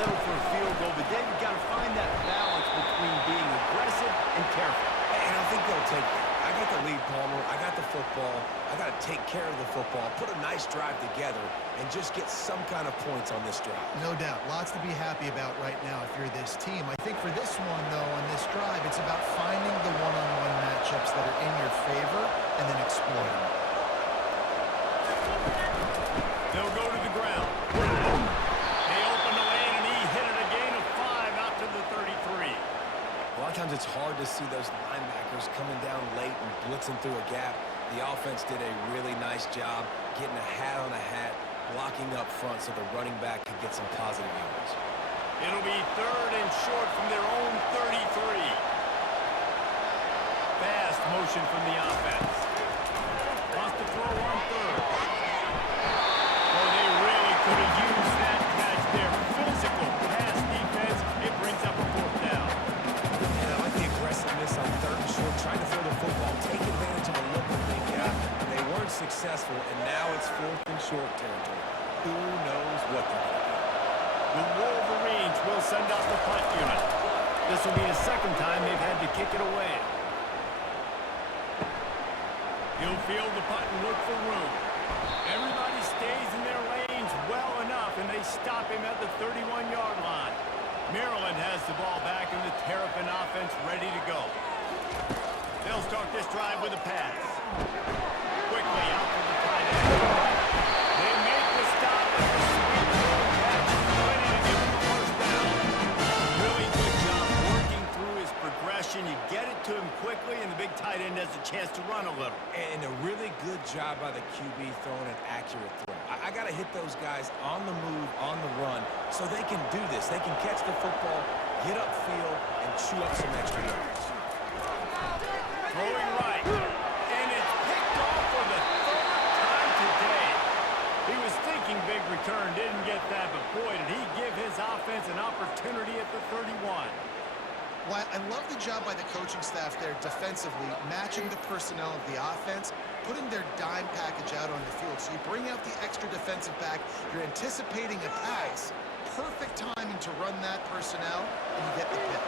settle for a field goal, but then you've got to find that balance between being aggressive and careful. And I think they'll take that. I got the lead, Palmer. I got the football. I got to take care of the football, put a nice drive together, and just get some kind of points on this drive. No doubt. Lots to be happy about right now if you're this team. I think for this one, though, on this drive, it's about finding the one-on-one matchups that are in your favor and then exploiting them. They'll go to the ground. They open the lane, and he hit it a gain of 5 out to the 33. A lot of times it's hard to see those linebackers coming down late and blitzing through a gap. The offense did a really nice job getting a hat on a hat, blocking up front so the running back could get some positive yards. It'll be 3rd and short from their own 33. Fast motion from the offense. Wants to throw on 3rd. Oh, they really could have used that catch there. Physical pass defense. It brings up a 4th down. And I like the aggressiveness on 3rd and short, trying to throw the football, take advantage of the look that they got. They weren't successful, and now it's 4th and short territory. Who knows what they're going to do? The Wolverines will send out the punt unit. This will be the 2nd time they've had to kick it away. He'll field the punt and look for room. Everybody stays in their lanes well enough, and they stop him at the 31-yard line. Maryland has the ball back, and the Terrapin offense ready to go. They'll start this drive with a pass. Quickly out to the tight end. They make the stop at the sweep catch, ready to give him the 1st down. Really good job working through his progression. You get it to him quickly, and the big tight end has a chance to run a little. And a really good job by the QB throwing an accurate throw. I got to hit those guys on the move, on the run, so they can do this. They can catch the football, get upfield, and chew up some extra yards. Throwing right, and it's picked off for the 3rd time today. He was thinking big return, didn't get that, but boy, did he give his offense an opportunity at the 31. Well, I love the job by the coaching staff there defensively, matching the personnel of the offense, putting their dime package out on the field. So you bring out the extra defensive back, you're anticipating a pass, perfect timing to run that personnel, and you get the pick.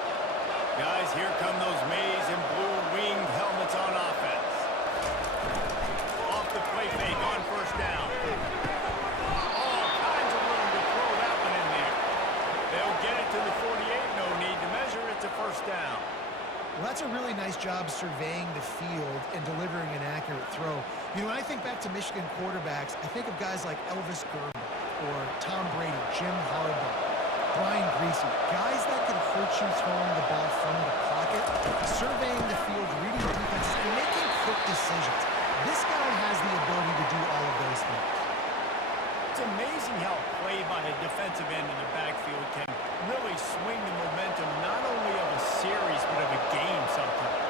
Guys, here come those maize and blue winged helmets on offense. Off the play fake on 1st down. All kinds of room to throw that one in there. They'll get it to the 48, no need to measure. It's a 1st down. Well, that's a really nice job surveying the field and delivering an accurate throw. You know, when I think back to Michigan quarterbacks, I think of guys like Elvis Gerber or Tom Brady, Jim Harbaugh, Brian Griese, guys that can hurt you throwing the ball from the pocket, surveying the field, reading defenses, and making quick decisions. This guy has the ability to do all of those things. It's amazing how play by a defensive end in the backfield can really swing the momentum not only of a series but of a game sometimes.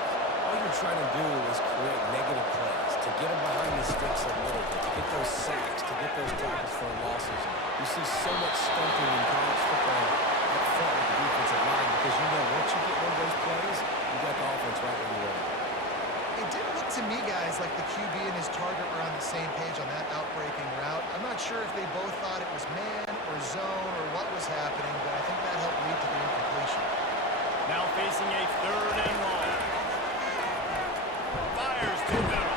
All you're trying to do is create negative plays, to get them behind the sticks a little bit, to get those sacks, to get those tackles for losses. You see so much stunting in college football up front with the defensive line because you know once you get one of those plays, you got the offense right where you want it. It didn't look to me, guys, like the QB and his target were on the same page on that outbreaking route. I'm not sure if they both thought it was man or zone or what was happening, but I think that helped lead to the incompletion. Now facing a 3rd and long. Fires to the middle.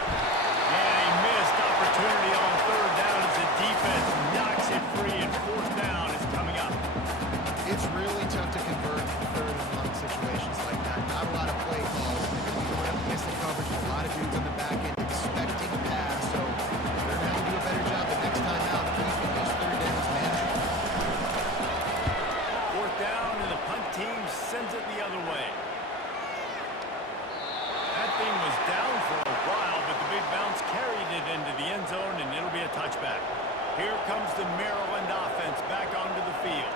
And a missed opportunity on 3rd down as the defense knocks it free, and 4th down is coming up. It's really tough to convert in 3rd and long situations like that. Not a lot of play calls. You're going up against the coverage with a lot of dudes on the back end expecting pass, so they're going to have to do a better job the next time out keeping those 3rd downs manageable. 4th down, and the punt team sends it the other way. That thing was down for a while, but the big bounce carried it into the end zone, and it'll be a touchback. Here comes the Maryland offense back onto the field.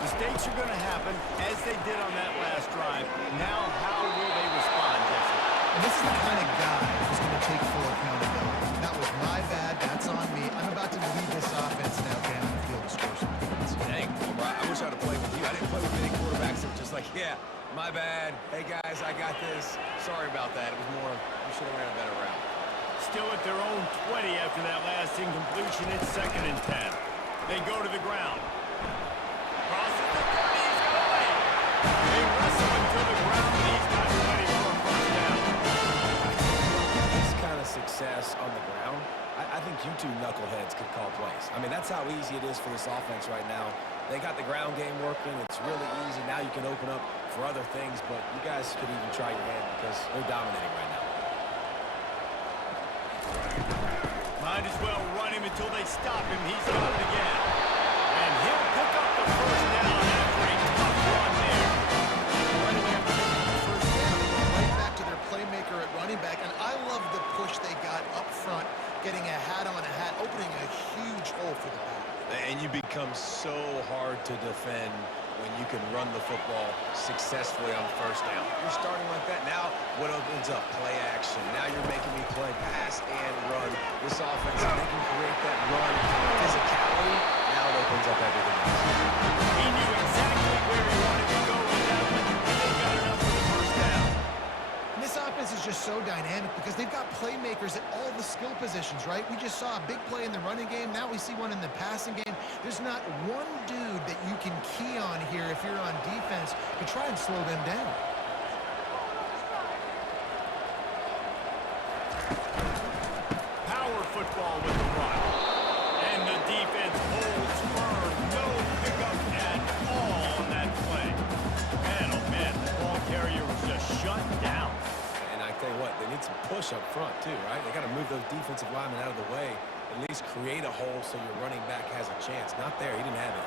Mistakes are going to happen, as they did on that last drive. Now, how will they respond, Jesse? And this is the kind of guy who's going to take full accountability. That was my bad. That's on me. I'm about to lead this offense now down the field to score some points. Dang, I wish I'd have played with you. I didn't play with many quarterbacks that were just like, yeah, my bad. Hey, guys, I got this. Sorry about that. It was more, we should have ran a better route. Still at their own 20 after that last incompletion. It's 2nd and 10. They go to the ground. Crosses the success on the ground, I think you two knuckleheads could call plays. I mean, that's how easy it is for this offense right now. They got the ground game working. It's really easy. Now you can open up for other things, but you guys could even try your hand because they're dominating right now. Might as well run him until they stop him. He's got it again. And he'll pick up the first down after a tough run there. Right away after picking up the first down, they go right back to their playmaker at running back. And I love the push they got up front, getting a hat on a hat, opening a huge hole for the ball. And you become so hard to defend when you can run the football successfully on first down. You're starting like that. Now, what opens up? Play action. Now you're making me play pass and run. This offense, if they can create that run physicality, now it opens up everything else. He knew exactly where he wanted to go with that one, and they got enough for the first down. And this offense is just so dynamic because they've got playmakers at all the skill positions, right? We just saw a big play in the running game. Now we see one in the passing game. There's not one dude that you can key on here if you're on defense to try and slow them down. Power football with the run. And the defense holds firm. No pickup at all on that play. Man, oh man, the ball carrier was just shut down. And I tell you what, they need some push up front too, right? They got to move those defensive linemen out of the way, at least create a hole so your running back has a chance. Not there. He didn't have it.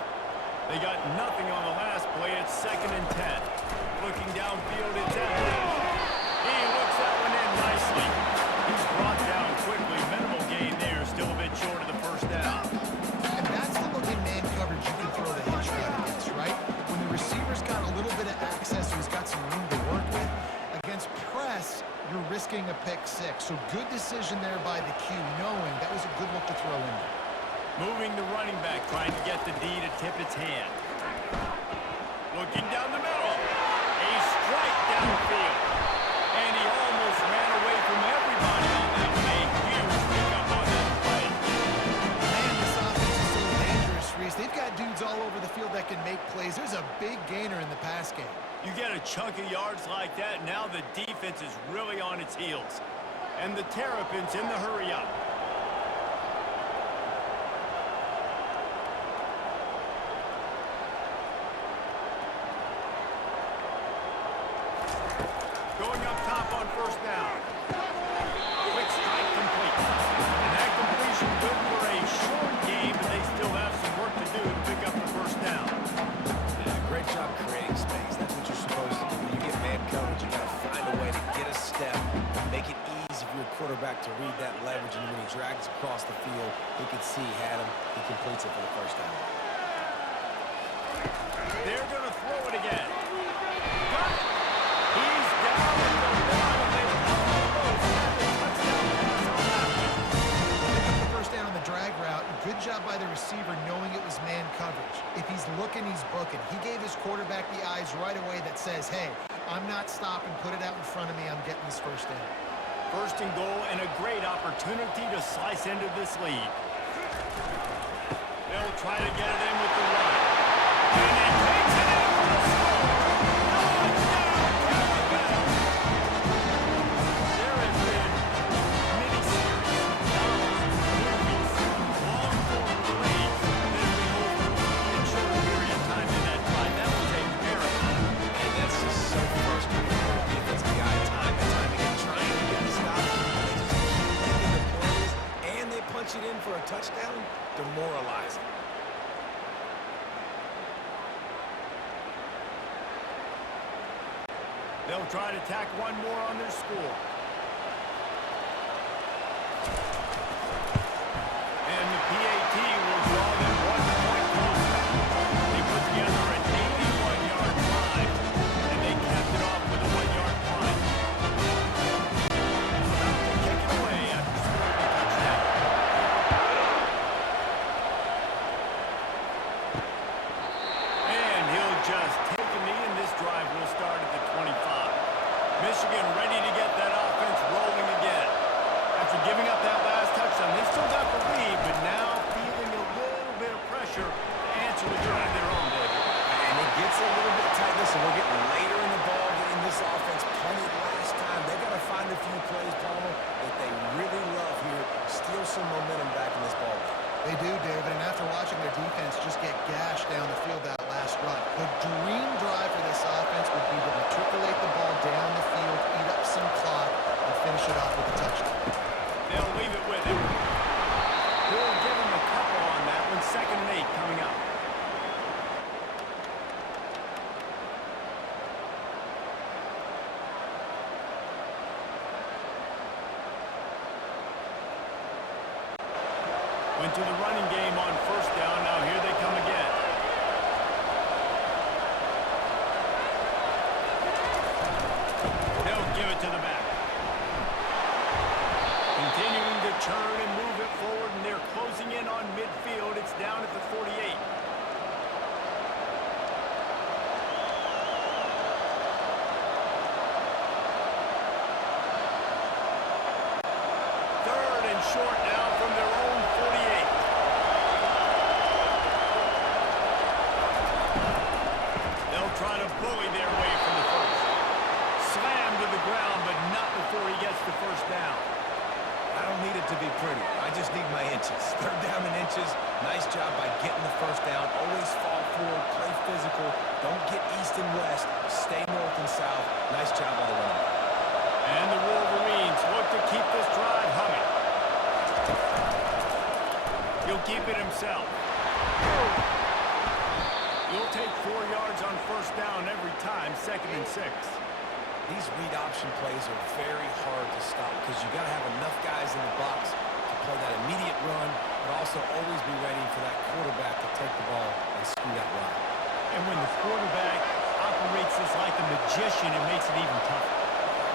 They got nothing on the last play. It's 2nd and 10. Looking downfield, it's Edwards. He looks that one in nicely. He's brought down quickly. Minimal gain there. Still a bit short of the first down. And that's the look in man coverage you can throw the hitch right against, right? When the receiver's got a little bit of access, so he's got some room to work with. Against press, you're risking a pick six. So good decision there by the Q, knowing that was a good look to throw in there. Moving the running back, trying to get the D to tip its hand. Looking down the middle. A strike downfield. And he almost ran away from everybody on that one. A huge pickup on that play. Man, this offense is so dangerous, Reese. They've got dudes all over the field that can make plays. There's a big gainer in the pass game. You get a chunk of yards like that, now the defense is really on its heels. And the Terrapins in the hurry up. Going up top on first down. Quick strike complete. And that completion good for a short game, but they still have some work to do to pick up the first down. Yeah, great job creating space. That's what you're supposed to do. When you get man coverage, you got to find a way to get a step, make it easy for your quarterback to read that leverage, and when he drags across the field, he can see he had him. He completes it for the first down. They're going to throw it again. Got it. He's down at the bottom. They almost had the touchdown pass on that one. Pick up the first down on the drag route. Good job by the receiver knowing it was man coverage. If he's looking, he's booking. He gave his quarterback the eyes right away that says, hey, I'm not stopping. Put it out in front of me. I'm getting this first down. First and goal and a great opportunity to slice into this lead. They'll try to get it in with the run. And he takes it in for the score. Touchdown, Terrapins! There has been mini-series, novels, movies, long-form plays that have been over in a short period of time in that time. That was a marathon. And that's just so frustrating for the defensive guy. Time and time again, trying to get the stop. They just keep making the plays, and they punch it in for a touchdown. Demoralizing. They'll try to tack one more on their score. And the PAT will draw them 1 point closer. They put together an 81-yard drive, and they capped it off with a 1-yard punt. About to kick it away after scoring a touchdown. And he'll just take a knee, and this drive will start at the 25. Michigan ready to get that offense rolling again. After giving up that last touchdown, they still got the lead, but now feeling a little bit of pressure to answer the drive their own, David. And it gets a little bit tight. Listen, we're getting later in the ball game. This offense punted last time. They got to find a few plays, Palmer, that they really love here. Steal some momentum back in this ball. They do, David, and after watching their defense just get gashed down the field that last run, the dream drive for this offense would be to matriculate the ball down the field, eat up some clock, and finish it off with a touchdown. They'll leave it with him. We'll give him a couple on that one. 2nd and 8 coming up. Went to the running game on 1st down. Now here they come again. They'll give it to the back. Continuing to turn and move it forward, and they're closing in on midfield. It's down at the 48. Third and short now from their own 48. They'll try to bully their way from the first. Slammed to the ground, but not before he gets the 1st down. I don't need it to be pretty. I just need my inches. 3rd down in inches. Nice job by getting the 1st down. Always fall forward, play physical. Don't get east and west. Stay north and south. Nice job by the running back. And the Wolverines look to keep this drive humming. He'll keep it himself. He'll take 4 yards on 1st down every time, 2nd and 6. These read option plays are very hard to stop because you got to have enough guys in the box to play that immediate run, but also always be ready for that quarterback to take the ball and scoot out wide. And when the quarterback operates this like a magician, it makes it even tougher.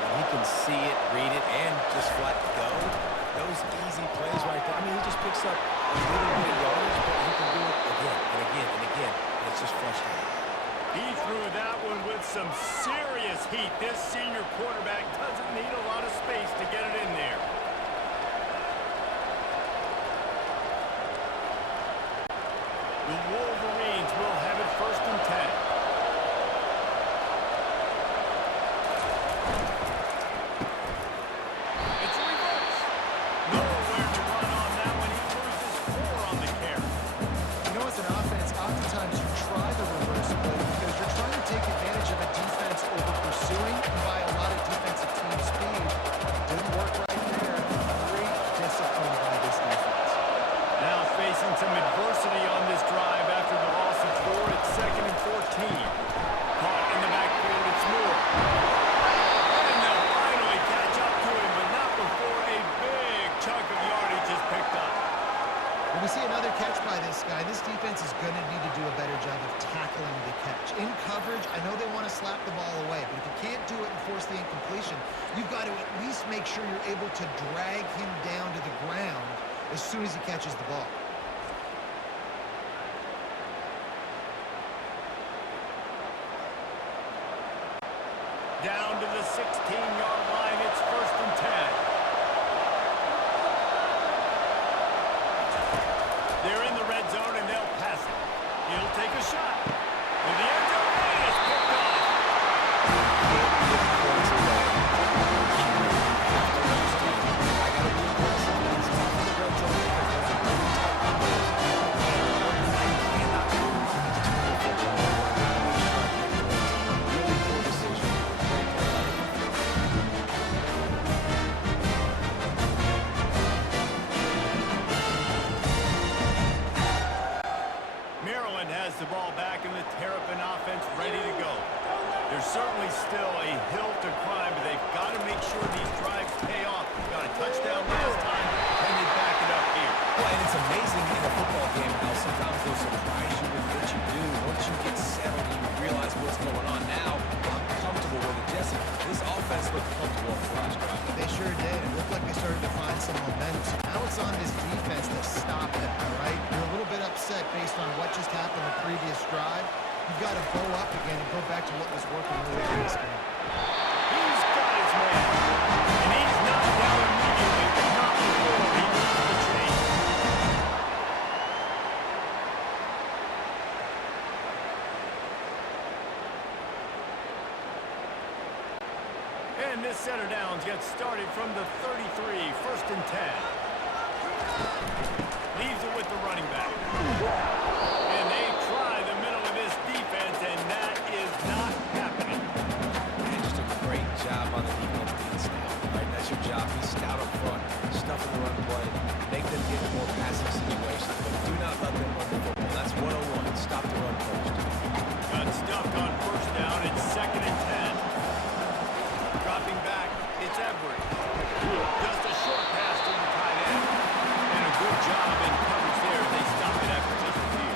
When he can see it, read it, and just flat go, those easy plays right there. I mean, he just picks up a little bit of yardage, but he can do it again and again and again, and it's just frustrating. He threw that one with some serious heat. This senior quarterback doesn't need a lot of space to get it in there. The Wolverines will have it 1st and 10. It's a reverse. Nowhere to run on that one. He loses 4 on the carry. You know, as an offense, oftentimes you try the reverse play because you're trying to take advantage of a defense over pursuing and by a lot of defensive team speed. Didn't work right there. Great discipline by this defense. Now facing some adversity on this drive after the loss of 4. It's 2nd and 14. Caught in the backfield, it's Moore. And they'll finally catch up to him, but not before a big chunk of yardage is picked up. When we see another catch by this guy, this defense is going to need to do a better job of tackling the catch. In coverage, I know they want to slap the ball away, but if you can't do it and force the incompletion, you've got to at least make sure you're able to drag him down to the ground as soon as he catches the ball. Down to the 16-yard line, it's 1st and 10. They're in the red zone, and they'll pass it. He'll take a shot. To the end zone, and it's picked off. Maryland has the ball back, and the Terrapin offense ready to go. There's certainly still a hill to climb, but they've got to make sure these drives pay off. Got a touchdown last time. Can they back it up here? Well, and it's amazing in a football game how sometimes they'll surprise you with what you do. Once you get settled and you realize what's going on now, I'm comfortable with it. Jesse, this offense looked comfortable on the last drive. They sure did. It looked like they started to find some momentum. So now it's on this defense to stop that, all right? You're a little bit upset based on what just happened the previous drive. You've got to bow up again and go back to what was working really in this game. He's got his man. And he's not down immediately, but not before he moves the chain. And this set of downs gets started from the 33, 1st and 10. Leaves it with the running back. And they try the middle of this defense, and that is not happening. Man, just a great job on the defense being stout. Right? That's your job. Be stout up front, stuff in the run play, make them get in more passing situations, but do not let them run the football. That's 101. Stop the run first. Got stuffed on 1st down. It's 2nd and 10. Dropping back, it's Edwards. Just a short pass to the tight end. And a good job in coverage there. They stop it after just a few.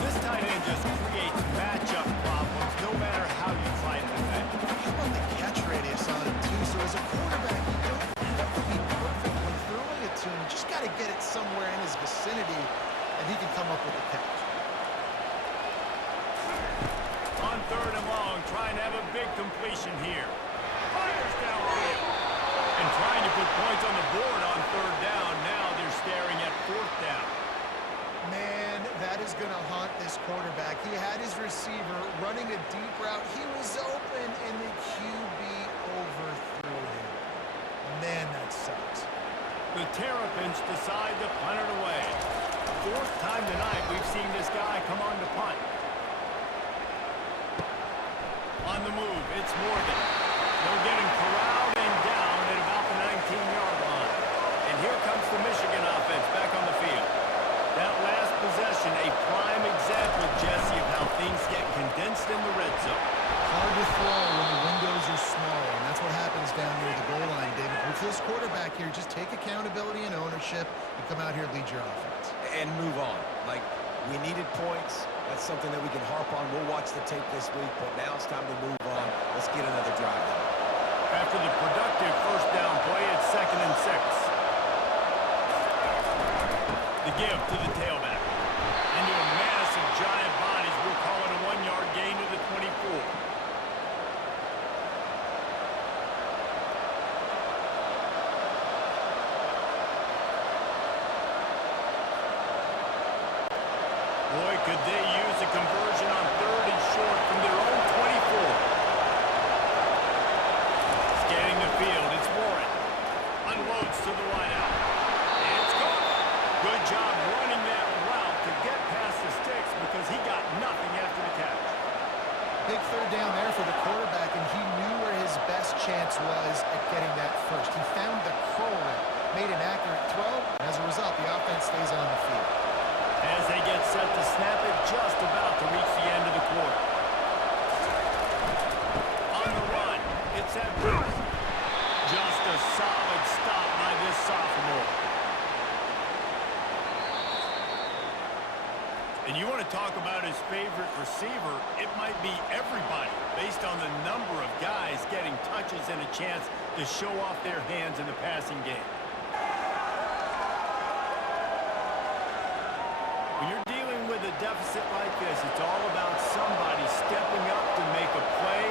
This tight end just creates matchup problems no matter how you try to defend. How about the catch radius on him, too? So as a quarterback, you don't have to be perfect when throwing it to him. You just got to get it somewhere in his vicinity, and he can come up with the catch. On 3rd and long, trying to have a big completion here. Fires downfield. And trying to put points on the board on 3rd down. Now they're staring at 4th down. Man, that is going to haunt this quarterback. He had his receiver running a deep route. He was open, and the QB overthrew him. Man, that sucks. The Terrapins decide to punt it away. 4th time tonight we've seen this guy come on to punt. On the move, it's Morgan. They'll get him corralled and down at about the 19-yard line. And here comes the Michigan offense back on the field. That last possession, a prime example, Jesse, of how things get condensed in the red zone. Hard to throw when the windows are small, and that's what happens down near the goal line, David. With this quarterback here, just take accountability and ownership and come out here and lead your offense. And move on. Like, we needed points. That's something that we can harp on. We'll watch the tape this week, but now it's time to move on. Let's get another drive going. After the productive 1st down play, it's 2nd and 6. The give to the tailback. Into a massive giant bodies, we'll call it a 1-yard gain to the 24. Boy, could they use a conversion on 3rd and short from their own 24. Scanning the field, it's Warren. Unloads to the wideout. And it's gone. Good job running that route to get past the sticks because he got nothing after the catch. Big 3rd down there for the quarterback, and he knew where his best chance was at getting that first. He found the curl route, made an accurate throw, and as a result, the offense stays on the field. As they get set to snap it, just about to reach the end of the quarter. On the run, it's Edwards. Just a solid stop by this sophomore. And you want to talk about his favorite receiver, it might be everybody, based on the number of guys getting touches and a chance to show off their hands in the passing game. When you're dealing with a deficit like this, it's all about somebody stepping up to make a play,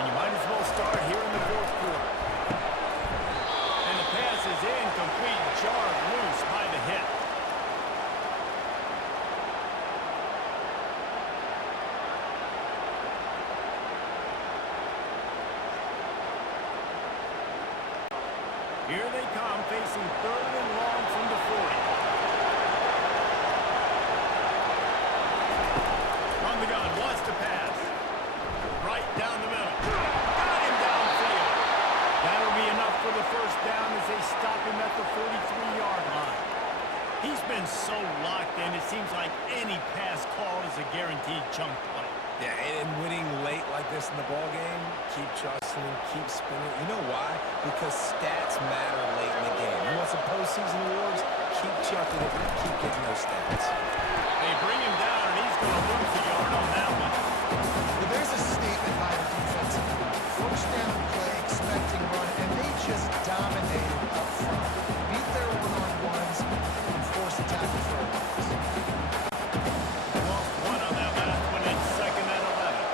and you might as well start here in the 4th quarter. And the pass is incomplete, jarred loose by the hit. Here they come, facing 3rd and long from the 40. On the gun, wants to pass. Right down the middle. Got him downfield. That'll be enough for the 1st down as they stop him at the 43-yard line. He's been so locked in, it seems like any pass call is a guaranteed chunk play. Yeah, and winning late like this in the ball game, keep trusting him, keep spinning. You know why? Because stats matter late in the game. You want some postseason awards? Keep chucking it, keep getting those stats. They bring him down, and he's going to lose a yard on that one. Well, there's a statement by the defensive line. 1st down play, expecting run, and they just dominated up front. Beat their one-on-ones and forced the tackle for a loss. Lost one on that last one. It's 2nd and 11.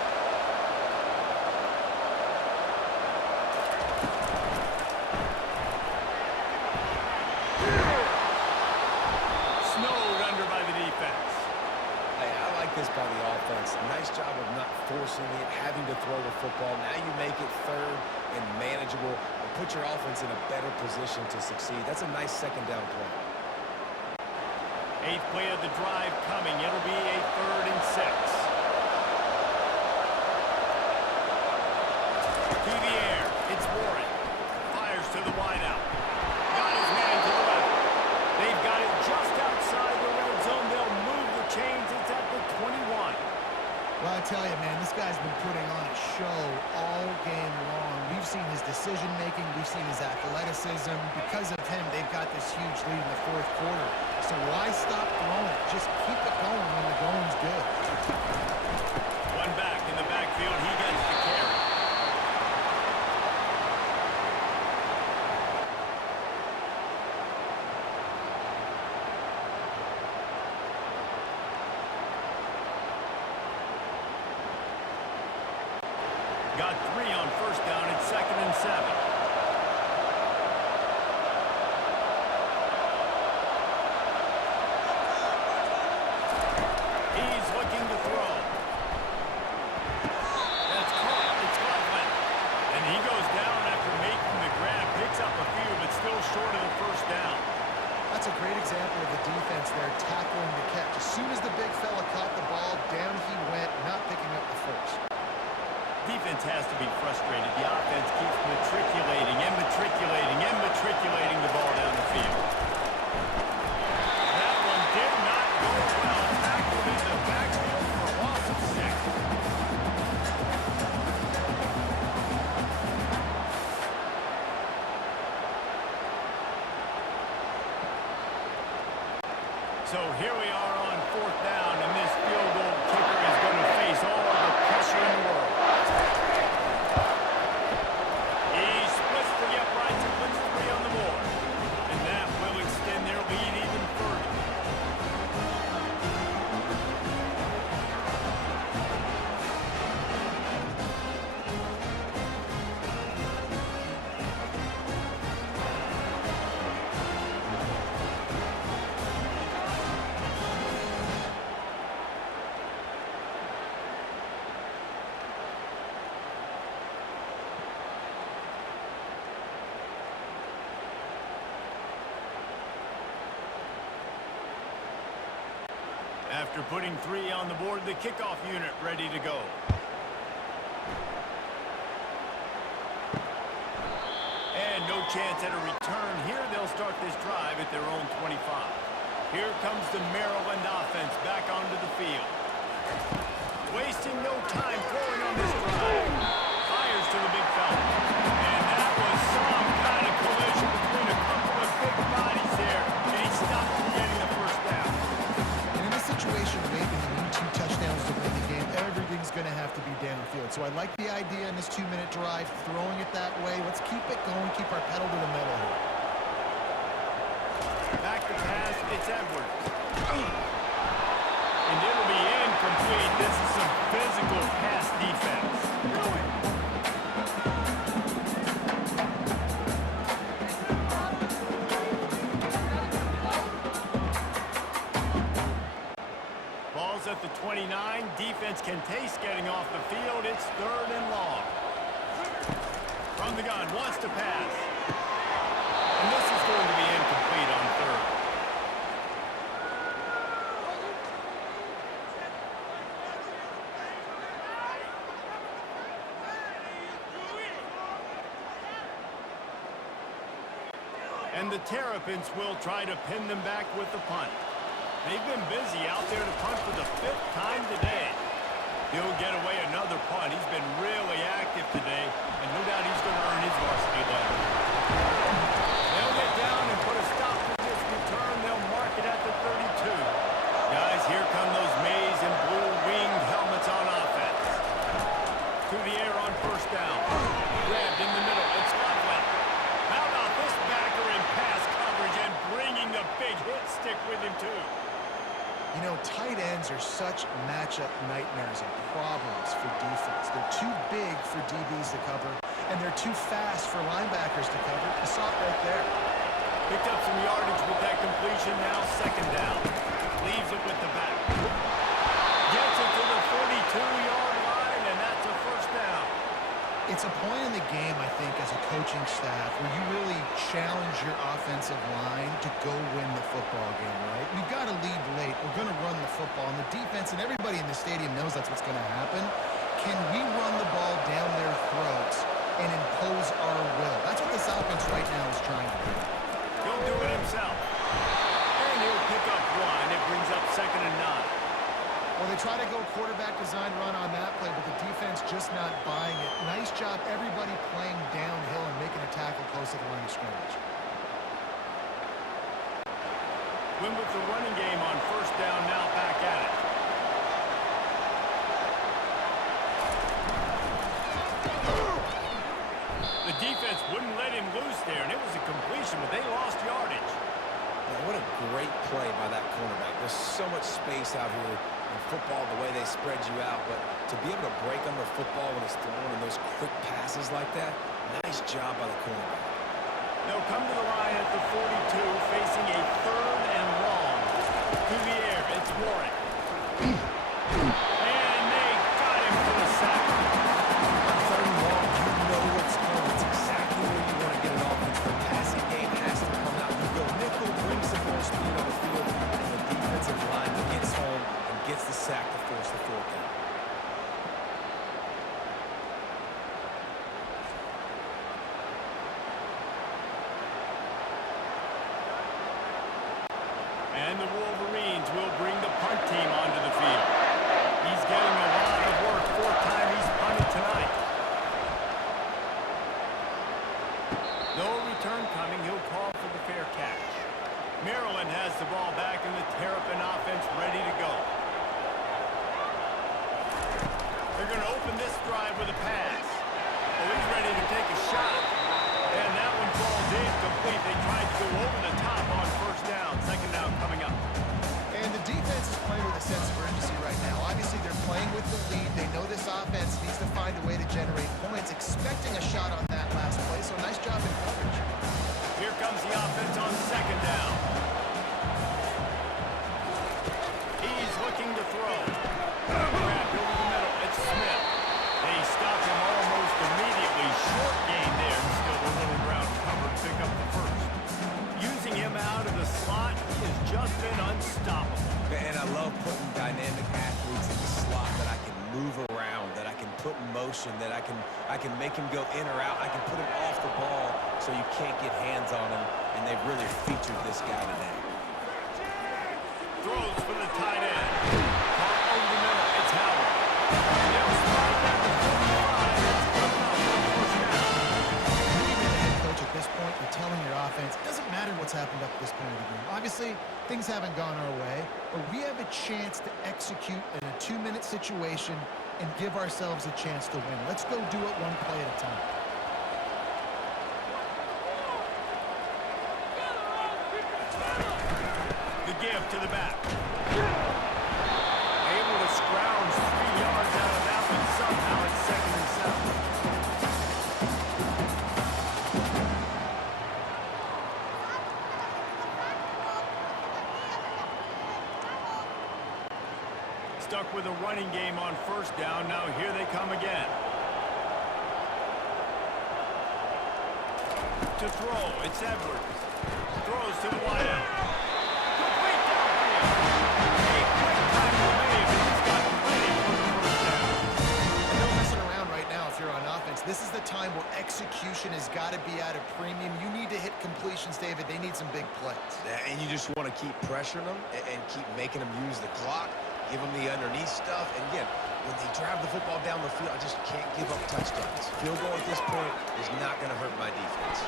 Snowed under by the defense. this by the offense. Nice job of not forcing it, having to throw the football. Now you make it third and manageable and put your offense in a better position to succeed. That's a nice second down play. 8th play of the drive coming. It'll be a 3rd and 6. To the air. It's Warren. Fires to the wideout. Got his man to the left. They've got it just outside the red zone. They'll move the chains. It's at the 21. Well, I tell you, man, this guy's been putting on a show all game long. We've seen his decision-making. We've seen his athleticism. Because of him, they've got this huge lead in the 4th quarter. So why stop throwing? Just keep it going when the going's good. One back in the backfield. He gets the carry. Got 3 on 1st down. It's 2nd and 7. He's looking to throw. That's caught. It's Coughlin. And he goes down after making the grab. Picks up a few, but still short of the 1st down. That's a great example of the defense there tackling the catch. As soon as the big fella caught the ball, down he went, not picking up the first. Defense has to be frustrated. The offense keeps matriculating and matriculating and matriculating the ball down the field. That one did not go well. Tackled in the backfield for a loss of 6. So here we are on 4th down, and this field goal kicker is going to face all the pressure in the world. He splits the uprights and puts 3 on the board. And that will extend their lead even further. After putting 3 on the board, the kickoff unit ready to go. And no chance at a return here. They'll start this drive at their own 25. Here comes the Maryland offense back onto the field. Wasting no time throwing on this drive. Fires to the big fella. And that was some kind of collision between a couple of big bodies there. And he stopped from getting the 1st down. And in this situation, Wade, when you need 2 touchdowns to win the game, everything's going to have to be downfield. So I like the idea in this 2-minute drive, throwing it that way. Let's keep it going, keep our pedal to the metal here. Back to pass, it's Edwards. And it'll be incomplete. This is some physical pass defense. Ball's at the 29. Defense can taste getting off the field. It's 3rd and long. From the gun, wants to pass. And this is going to be incomplete on 3rd. And the Terrapins will try to pin them back with the punt. They've been busy out there to punt for the 5th time today. He'll get away another punt. He's been really active today, and no doubt he's going to earn his varsity letter. They'll get down and put a stop to this return. They'll mark it at the 32. Guys, here come those maize and blue winged helmets on offense. To the air on 1st down. Grabbed in the middle. It's Coughlin. How about this backer in pass coverage and bringing the big hit stick with him, too? You know, tight ends are such matchup nightmares and problems for defense. They're too big for DBs to cover, and they're too fast for linebackers to cover. You saw it right there. Picked up some yardage with that completion. Now 2nd down. Leaves it with the back. Gets coaching staff where you really challenge your offensive line to go win the football game, right? We've got to lead late. We're going to run the football. And the defense and everybody in the stadium knows that's what's going to happen. Can we run the ball down their throats and impose our will? That's what this offense right now is trying to do. He'll do it himself. And he'll pick up one. It brings up 2nd and 9. Well, they try to go quarterback design run on that play, but the defense just not buying it. Nice job, everybody playing downhill and making a tackle close to the line of scrimmage. Win with the running game on 1st down, now back at it. The defense wouldn't let him loose there, and it was a completion, but they lost yardage. Man, what a great play by that cornerback. There's so much space out here in football, the way they spread you out, but to be able to break on the football when it's thrown and those quick passes like that, nice job by the cornerback. They'll come to the line at the 42, facing a 3rd and long. To the air, it's Warren. And they got him for the sack. 3rd and long, you know what's coming. It's exactly where you want to get an offense. The passing game has to come out. You go nickel, bring some more speed on the field, and the defensive line gets home and gets the sack to force the 4th down. And the Wolverines will bring the punt team onto the field. He's getting a lot of work. 4th time he's punted tonight. No return coming. He'll call for the fair catch. Maryland has the ball back and the Terrapin offense ready to go. They're going to open this drive with a pass. Oh, he's ready to take a shot. And that one falls incomplete. They tried to go over the top on 1st down. 2nd down coming up. And the defense is playing with a sense of urgency right now. Obviously, they're playing with the lead. They know this offense needs to find a way to generate points, expecting a shot on that last play. So nice job in coverage. Here comes the offense on 2nd down. He's looking to throw. Grabbed over the middle. It's Smith. They stop him almost immediately. Short gain there. Still a little ground covered. Pick up the 1st. Using him out of the slot, he has just been unstoppable. And I love putting dynamic athletes in the slot that I can move around, that I can put in motion, that I can make him go in or out. I can put him off the ball so you can't get hands on him, and they've really featured this guy today. Throws for the tight end. Caught over the middle. It's Howard. They'll spot it at the 45. That's good enough for the 1st down. Maybe the head coach at this point, you're telling your offense, it doesn't matter what's happened up to this point of the game. Obviously, things haven't gone our way, but we have a chance to execute in a 2-minute situation and give ourselves a chance to win. Let's go do it one play at a time. The give to the back. Able to scrounge 3 yards out of that one somehow. It's 2nd and 7. Stuck with a running game on 1st down. Now here they come again. To throw, it's Edwards. Throws to the wideout. Complete downfield. A quick tackle made, but he's got plenty for the 1st down. No messing around right now if you're on offense. This is the time where execution has got to be at a premium. You need to hit completions, David. They need some big plays. And you just want to keep pressuring them and keep making them use the clock, give them the underneath stuff. And again, when they drive the football down the field, I just can't give up touchdowns. Field goal at this point is not going to hurt my defense.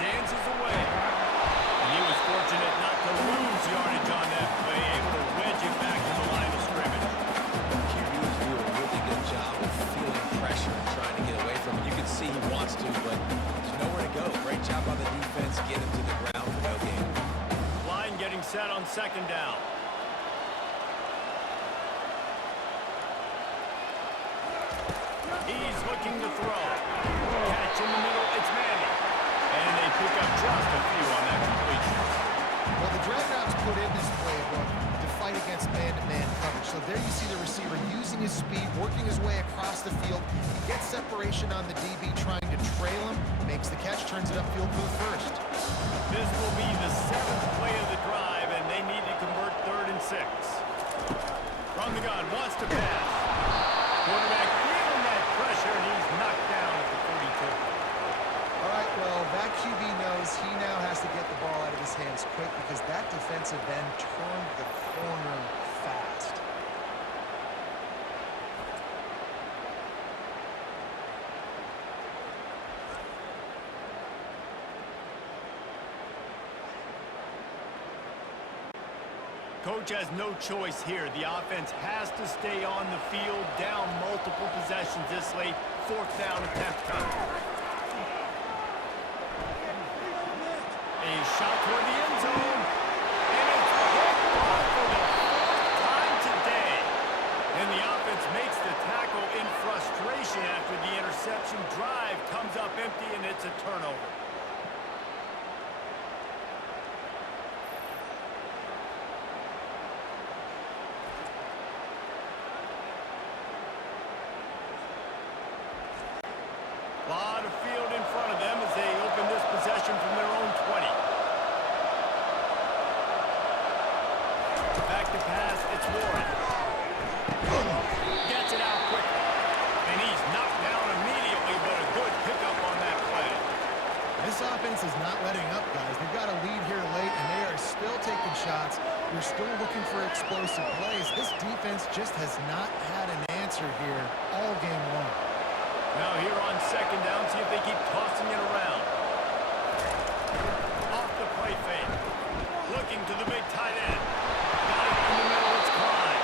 Dances away. And he was fortunate not to lose yardage on that play, able to wedge it back to the line of scrimmage. QBs do a really good job of feeling pressure and trying to get away from it. You can see he wants to, but there's nowhere to go. Great job on the defense, get him to the ground for no gain. Line getting set on 2nd down. He's looking to throw. Catch in the middle, it's Manning. And they pick up just a few on that completion. Well, the Dreadnoughts put in this playbook to fight against man-to-man coverage. So there you see the receiver using his speed, working working his way across the field. He gets separation on the DB trying to trail him, makes the catch, turns it upfield for the first. This will be the 7th play of the drive, and they need to convert 3rd and 6. From the gun, wants to pass. Quarterback feeling that pressure, and he's knocked down at the 42. All right, well, that QB knows he now has to get the ball out of his hands quick because that defensive end turned the corner fast. Coach has no choice here. The offense has to stay on the field, down multiple possessions this late. 4th down attempt coming. A shot toward the end zone. And it's picked off for the 4th time today. And the offense makes the tackle in frustration after the interception. Drive comes up empty, and it's a turnover. A lot of field in front of them as they open this possession from their own 20. Back to pass, it's Warren. Gets it out quickly. And he's knocked down immediately, but a good pickup on that play. This offense is not letting up, guys. They've got a lead here late, and they are still taking shots. They're still looking for explosive plays. This defense just has not had an answer here all game long. Now here on 2nd down, see if they keep tossing it around. Off the play fake. Looking to the big tight end. Got it in the middle, it's Klein.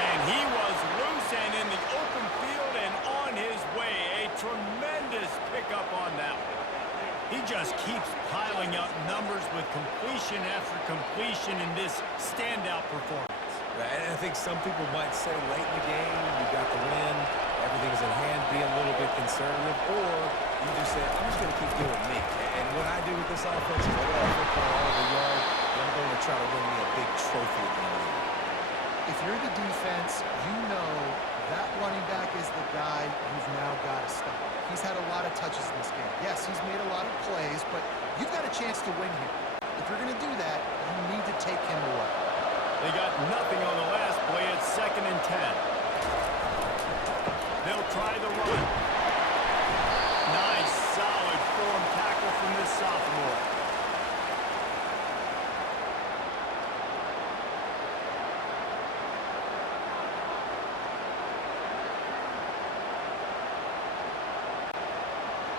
And he was loose and in the open field and on his way. A tremendous pickup on that one. He just keeps piling up numbers with completion after completion in this standout performance. And I think some people might say late in the game, you got the win, everything's in hand, be a little bit conservative, or you just say, I'm just going to keep doing me. And what I do with this offense is I go out football all over the yard, and I'm going to try to win me a big trophy at the end of the year. If you're the defense, you know that running back is the guy you've now got to stop. He's had a lot of touches in this game. Yes, he's made a lot of plays, but you've got a chance to win here. If you're going to do that, you need to take him away. They got nothing on the last play. It's 2nd and 10. They'll try the run. Nice, solid form tackle from this sophomore.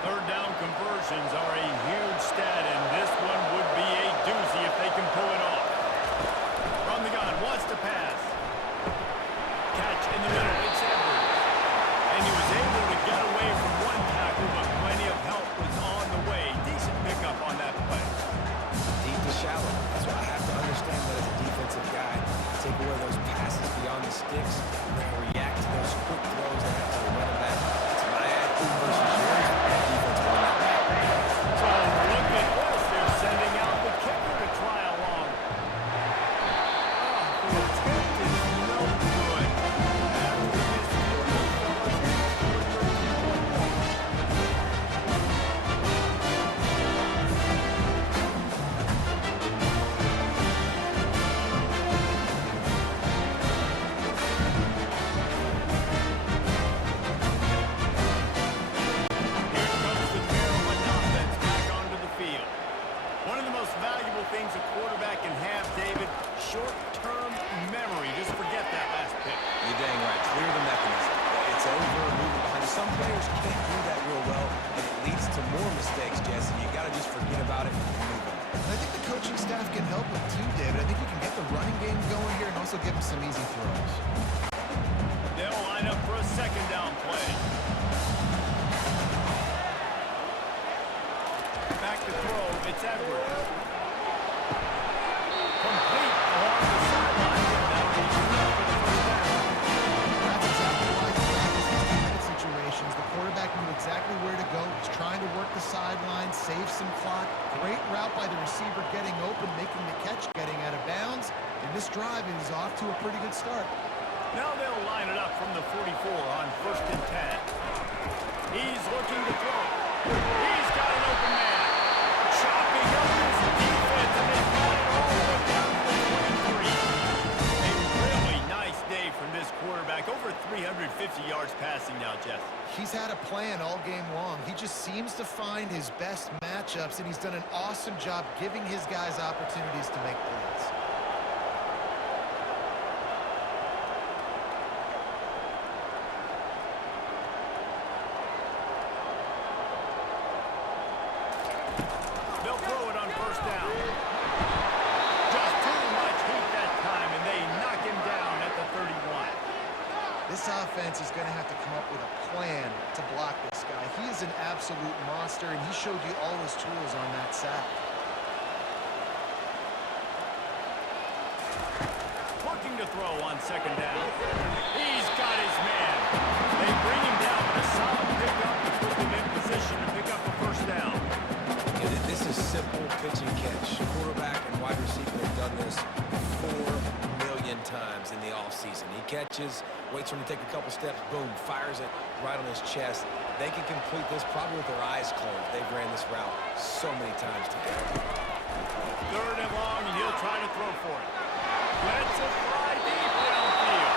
Third down conversions are a huge stat, and this one would be a doozy if they can pull it off. From the gun, wants to pass. Catch in the middle, it's Edwards. And he was able to get away from one tackle, but plenty of help was on the way. Decent pickup on that play. Deep to shallow. That's why I have to understand that as a defensive guy. Take away those passes beyond the sticks, and then react to those quick throws that have to run it back. It's my attitude versus yours. That defense won that back. So look at this. They're sending out the kicker to try along. Oh, the attempt is no good. After this field goal, fellas, it's 13-point ball. Here comes the Maryland offense back onto the field. One of the most valuable things a quarterback can have, David, short-term memory. Just forget that last pick. You're dang right. Clear the mechanism. It's over, moving behind. Some players can't do that real well, and it leads to more mistakes, Jesse. You got to just forget about it and move on. And I think the coaching staff can help him too, David. I think you can get the running game going here and also give him some easy throws. They'll line up for a 2nd down play. Back to throw, it's Edwards. Complete along the sideline, and that'll be enough for the 1st down. That's exactly why you practice these 2-minute situations. The quarterback knew exactly where to go. He's trying to work the sideline, save some clock. Great route by the receiver getting open, making the catch, getting out of bounds. And this drive is off to a pretty good start. Now they'll line it up from the 44 on 1st and 10. He's looking to throw. He's got an open man. Chopping up his defense, and they've got it all the way down to the 23. A really nice day from this quarterback. Over 350 yards passing now, Jeff. He's had a plan all game long. He just seems to find his best matchups, and he's done an awesome job giving his guys opportunities to make plays. They'll throw it on 1st down. Just too much heat that time, and they knock him down at the 31. This offense is going to have to come up with a plan to block this guy. He is an absolute monster, and he showed you all his tools on that sack. Looking to throw on 2nd down. He's got his man. They bring him down with a solid pickup to put them in position to pick up a 1st down. And this is simple pitch and catch. Quarterback and wide receiver have done this 4 million times in the offseason. He catches, waits for him to take a couple steps, boom, fires it right on his chest. They can complete this probably with their eyes closed. They've ran this route so many times together. 3rd and long, and he'll try to throw for it. Let's it fly deep downfield.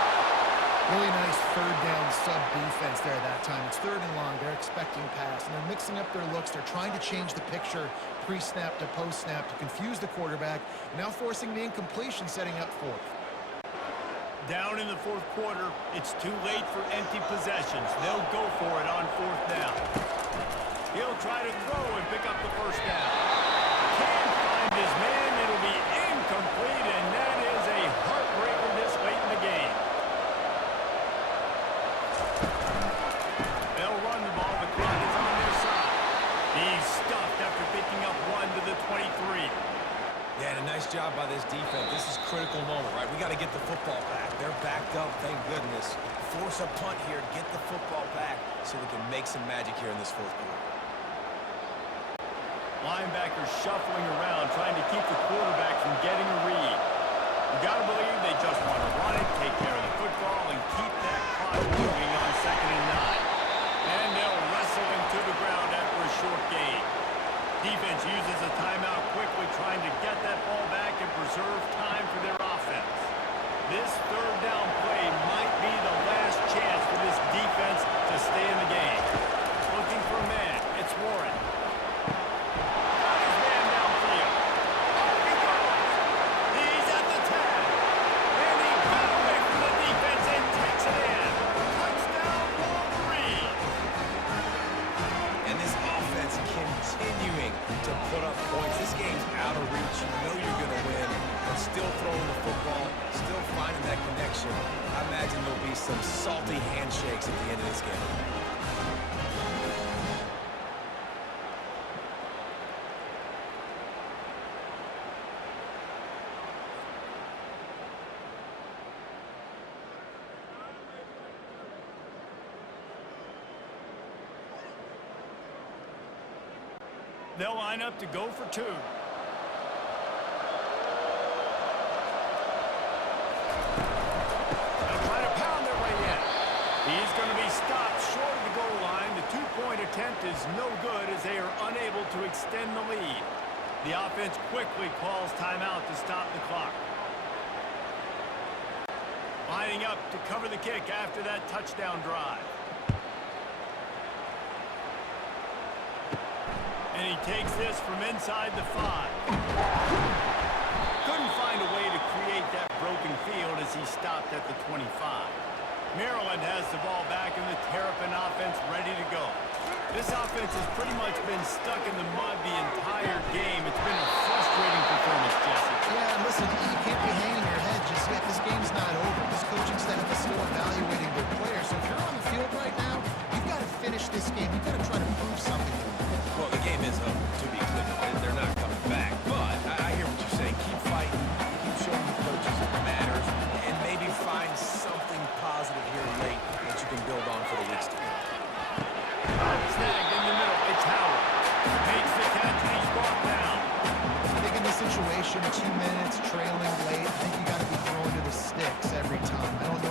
Really nice 3rd down sub defense there that time. It's 3rd and long. They're expecting pass, and they're mixing up their looks. They're trying to change the picture pre-snap to post-snap to confuse the quarterback, now forcing the incompletion, setting up 4th. Down in the 4th quarter, it's too late for empty possessions. They'll go for it on 4th down. He'll try to throw and pick up the 1st down. Can't find his man. It'll be incomplete, and that is a heartbreaker this late in the game. They'll run the ball. The clock is on their side. He's stuffed after picking up 1 to the 23. Yeah, and a nice job by this defense. This is a critical moment, right? We got to get the football back. They're backed up, thank goodness. Force a punt here, get the football back so we can make some magic here in this 4th quarter. Linebackers shuffling around, trying to keep the quarterback from getting a read. You got to believe they just want to run it, take care of the football, and keep that clock moving on 2nd and 9. And they'll wrestle him to the ground after a short gain. Defense uses a timeout quickly, trying to get that ball back and preserve time for their offense. This 3rd down play might be the last chance for this defense to stay in the game. Looking for a man. It's Warren. Got his man downfield. Off he goes. He's at the 10. And he got away from the defense and takes it in. Touchdown, Wolverine. And this offense continuing to put up points. This game's out of reach. You know you're going to win, but still throwing the football, still finding that connection. I imagine there'll be some salty handshakes at the end of this game. They'll line up to go for 2. They'll try to pound their way in. He's going to be stopped short of the goal line. The 2-point attempt is no good as they are unable to extend the lead. The offense quickly calls timeout to stop the clock. Lining up to cover the kick after that touchdown drive. And he takes this from inside the 5. Couldn't find a way to create that broken field as he stopped at the 25. Maryland has the ball back and the Terrapin offense ready to go. This offense has pretty much been stuck in the mud the entire game. It's been a frustrating performance, Jesse. Yeah, listen, you can't be hanging your head just yet. This game's not over. This coaching staff is still evaluating their players. So if you're on the field right now, you've got to finish this game. You've got to try to prove something to them. Well, the game is over, to be clear. They're not coming back. But I hear what you're saying. Keep fighting. Keep showing the coaches it matters. And maybe find something positive here late that you can build on for the weeks to come. Snagged in the middle. It's Howard. Makes the catch and he's brought down. I think in this situation, 2 minutes, trailing late, I think you got to be thrown to the sticks every time. I don't know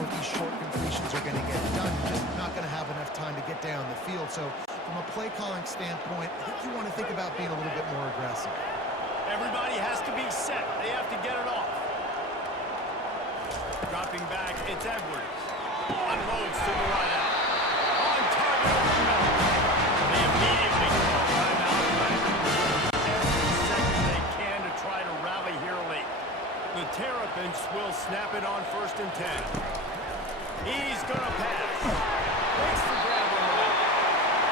out. So from a play calling standpoint, I think you want to think about being a little bit more aggressive. Everybody has to be set. They have to get it off. Dropping back, it's Edwards. Unloads to the right out. On target over the middle. They immediately call timeout. Every second they can to try to rally here late. The Terrapins will snap it on 1st and 10. He's going to pass. Makes the grab on the way.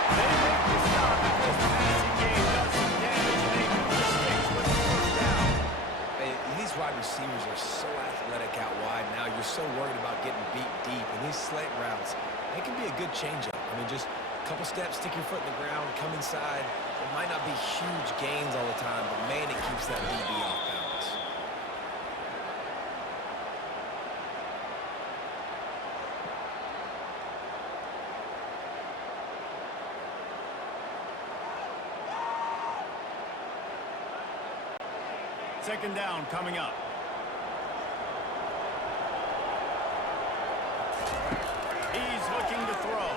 They make the stop if this passing game does some damage, and they move the sticks with the 1st down. Hey, these wide receivers are so athletic out wide now. You're so worried about getting beat deep. And these slant routes, they can be a good changeup. I mean, just a couple steps, stick your foot in the ground, come inside. It might not be huge gains all the time, but, man, it keeps that DB off balance. Second down coming up. He's looking to throw.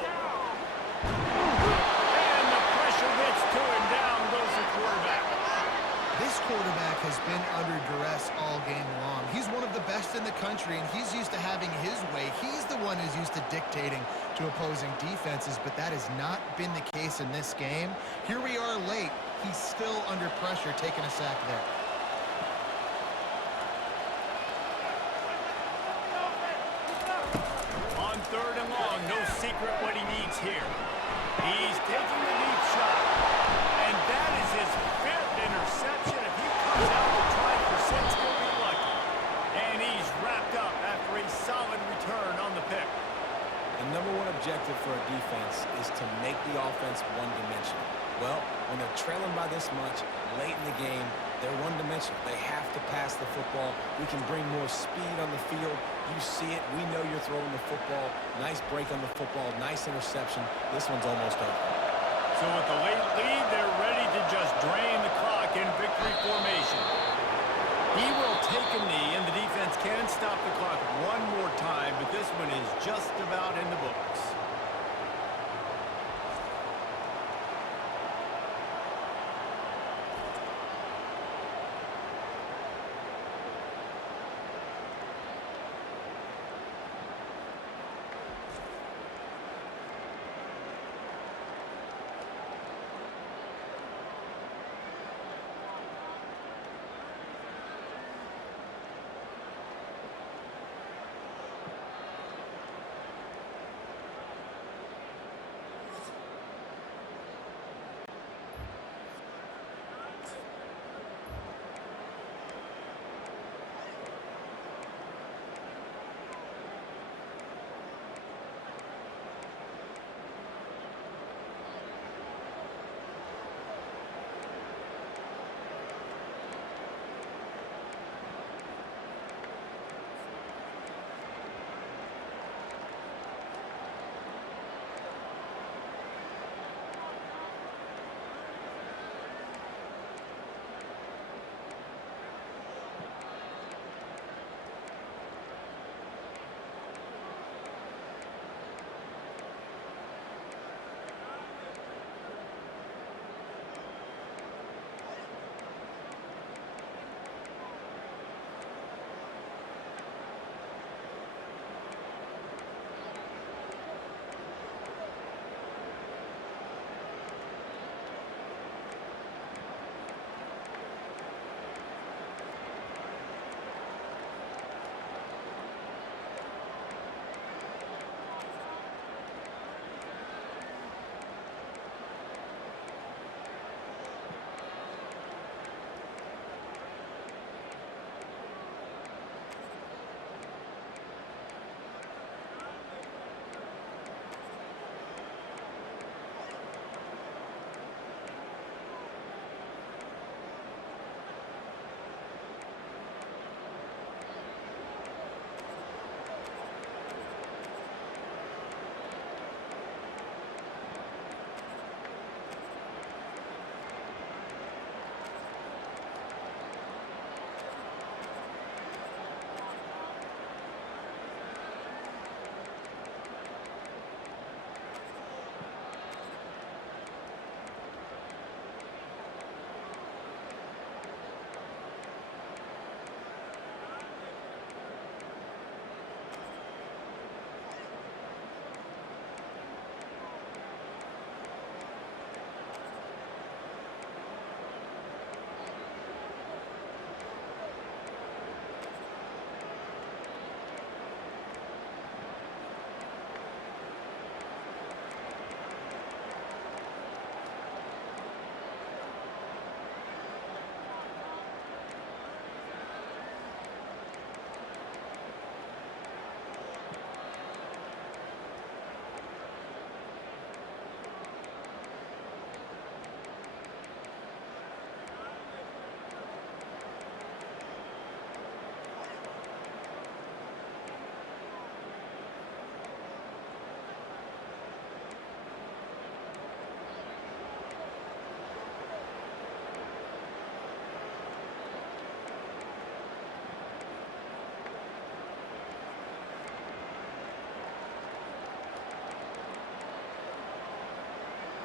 And the pressure gets to him. Down goes the quarterback. This quarterback has been under duress all game long. He's one of the best in the country, and he's used to having his way. He's the one who's used to dictating to opposing defenses, but that has not been the case in this game. Here we are late. He's still under pressure, taking a sack there. On 3rd and long, no secret what he needs here. He's taking the deep shot. And that is his 5th interception. If he comes out to try for 6, he'll be lucky. And he's wrapped up after a solid return on the pick. The number one objective for a defense is to make the offense one-dimensional. Well, when they're trailing by this much, late in the game, they're one-dimensional. They have to pass the football. We can bring more speed on the field. You see it. We know you're throwing the football. Nice break on the football. Nice interception. This one's almost over. So with the late lead, they're ready to just drain the clock in victory formation. He will take a knee, and the defense can stop the clock one more time, but this